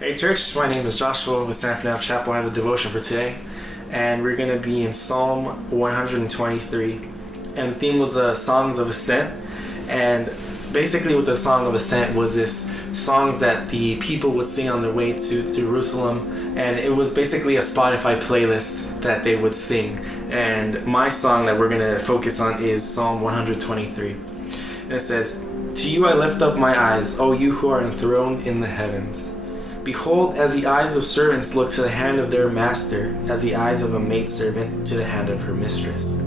Hey church, my name is Joshua with San Fernando Chapel. I have a devotion for today, and we're going to be in Psalm 123, and the theme was Songs of Ascent. And basically what the Song of Ascent was this songs that the people would sing on their way to Jerusalem, and it was basically a Spotify playlist that they would sing. And my song that we're going to focus on is Psalm 123, and it says, "To you I lift up my eyes, O you who are enthroned in the heavens. Behold, as the eyes of servants look to the hand of their master, as the eyes of a maidservant to the hand of her mistress.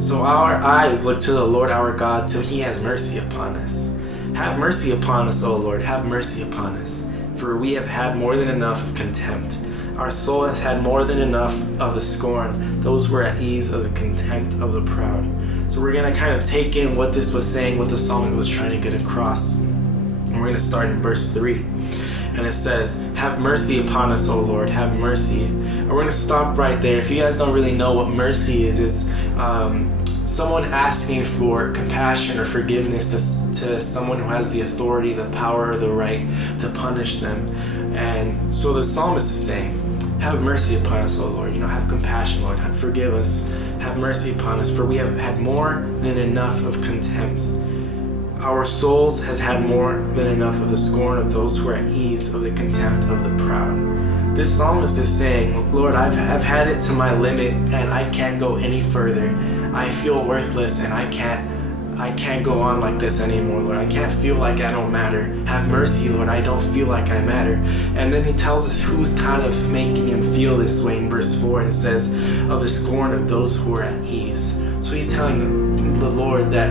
So our eyes look to the Lord our God till he has mercy upon us. Have mercy upon us, O Lord, have mercy upon us. For we have had more than enough of contempt. Our soul has had more than enough of the scorn. Those who are at ease of the contempt of the proud." So we're going to kind of take in what this was saying, what the psalmist was trying to get across. And we're going to start in verse 3. And it says, "Have mercy upon us, O Lord, have mercy." And we're going to stop right there. If you guys don't really know what mercy is, it's someone asking for compassion or forgiveness to someone who has the authority, the power, or the right to punish them. And so the psalmist is saying, have mercy upon us, O Lord. Have compassion, Lord. Forgive us. Have mercy upon us, for we have had more than enough of contempt. Our souls has had more than enough of the scorn of those who are at ease of the contempt of the proud. This psalmist is saying, Lord, I've had it to my limit and I can't go any further. I feel worthless and I can't go on like this anymore, Lord. I can't feel like I don't matter. Have mercy, Lord. I don't feel like I matter. And then he tells us who's kind of making him feel this way in verse 4, and it says, of the scorn of those who are at ease. So he's telling the Lord that,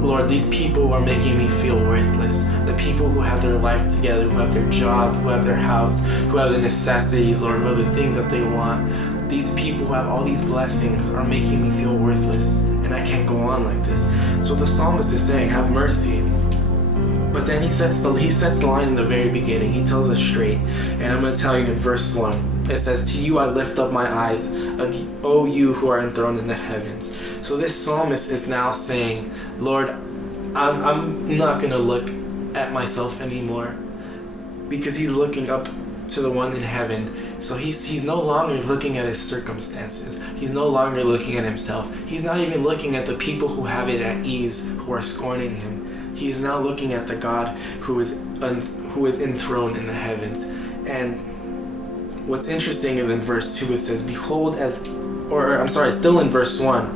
Lord, these people are making me feel worthless. The people who have their life together, who have their job, who have their house, who have the necessities, Lord, who have the things that they want. These people who have all these blessings are making me feel worthless, and I can't go on like this. So the psalmist is saying, have mercy. But then he sets the line in the very beginning. He tells us straight. And I'm going to tell you in verse 1. It says, "To you I lift up my eyes, O you who are enthroned in the heavens." So this psalmist is now saying, Lord, I'm not going to look at myself anymore, because he's looking up to the one in heaven. So he's no longer looking at his circumstances. He's no longer looking at himself. He's not even looking at the people who have it at ease, who are scorning him. He is now looking at the God who is enthroned in the heavens. And what's interesting is in verse 2 it says, still in verse 1,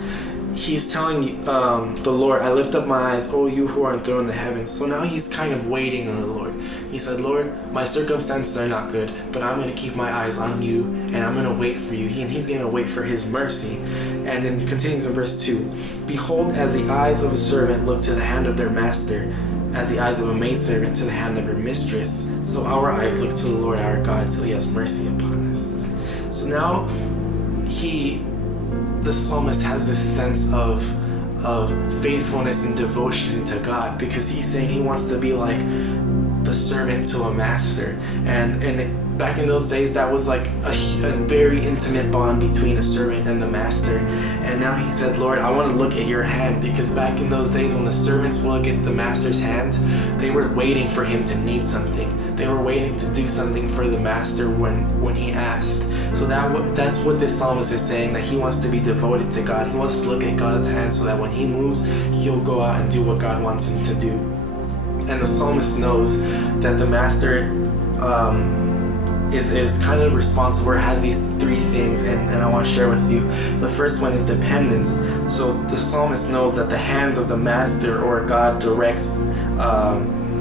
he's telling the Lord, I lift up my eyes, O you who are enthroned in the heavens. So now he's kind of waiting on the Lord. He said, Lord, my circumstances are not good, but I'm going to keep my eyes on you, and I'm going to wait for you. And he's going to wait for his mercy. And then continues in verse 2, "Behold, as the eyes of a servant look to the hand of their master, as the eyes of a maidservant to the hand of her mistress, so our eyes look to the Lord our God till he has mercy upon us." So now the psalmist has this sense of faithfulness and devotion to God, because he's saying he wants to be like the servant to a master. And back in those days, that was like a very intimate bond between a servant and the master. And now he said, Lord, I want to look at your hand, because back in those days when the servants look at the master's hand, they were waiting for him to need something. They were waiting to do something for the master when he asked. So that's what this psalmist is saying, that he wants to be devoted to God. He wants to look at God's hand so that when he moves, he'll go out and do what God wants him to do. And the psalmist knows that the master is kind of responsible, or has these three things, and I want to share with you. The first one is dependence. So the psalmist knows that the hands of the master, or God, directs,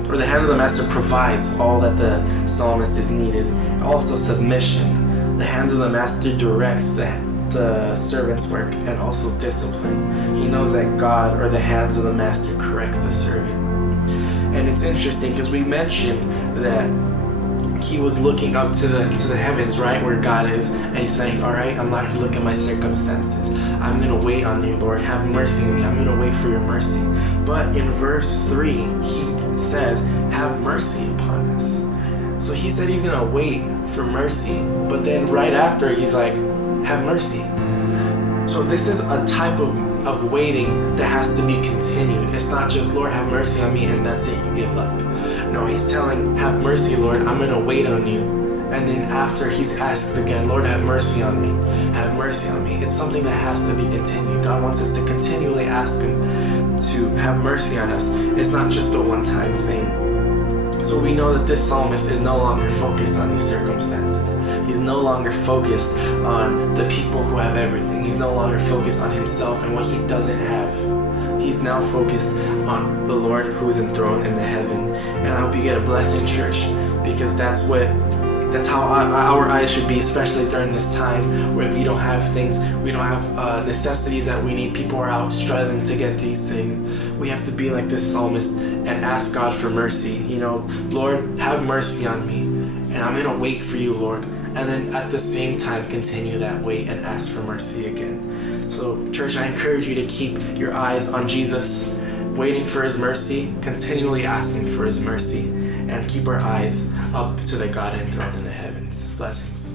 or the hand of the master provides all that the psalmist is needed. Also submission. The hands of the master directs the servant's work, and also discipline. He knows that God, or the hands of the master, corrects the servant. And it's interesting because we mentioned that he was looking up to the heavens, right, where God is, and he's saying, all right, I'm not going to look at my circumstances. I'm going to wait on you, Lord. Have mercy on me. I'm going to wait for your mercy. But in verse 3, he says, have mercy upon us. So he said he's going to wait for mercy, but then right after, he's like, have mercy. So this is a type of waiting that has to be continued. It's not just, Lord, have mercy on me, and that's it, you give up. No, he's telling, have mercy, Lord, I'm going to wait on you. And then after he asks again, Lord, have mercy on me. Have mercy on me. It's something that has to be continued. God wants us to continually ask him to have mercy on us. It's not just a one-time thing. So we know that this psalmist is no longer focused on these circumstances. He's no longer focused on the people who have everything. He's no longer focused on himself and what he doesn't have. He's now focused on the Lord who is enthroned in the heaven. And I hope you get a blessing, church, because that's how our eyes should be, especially during this time where we don't have things, we don't have necessities that we need. People are out struggling to get these things. We have to be like this psalmist and ask God for mercy. Lord, have mercy on me, and I'm gonna wait for you, Lord. And then at the same time, continue that wait and ask for mercy again. So, church, I encourage you to keep your eyes on Jesus, waiting for his mercy, continually asking for his mercy, and keep our eyes up to the God enthroned in the heavens. Blessings.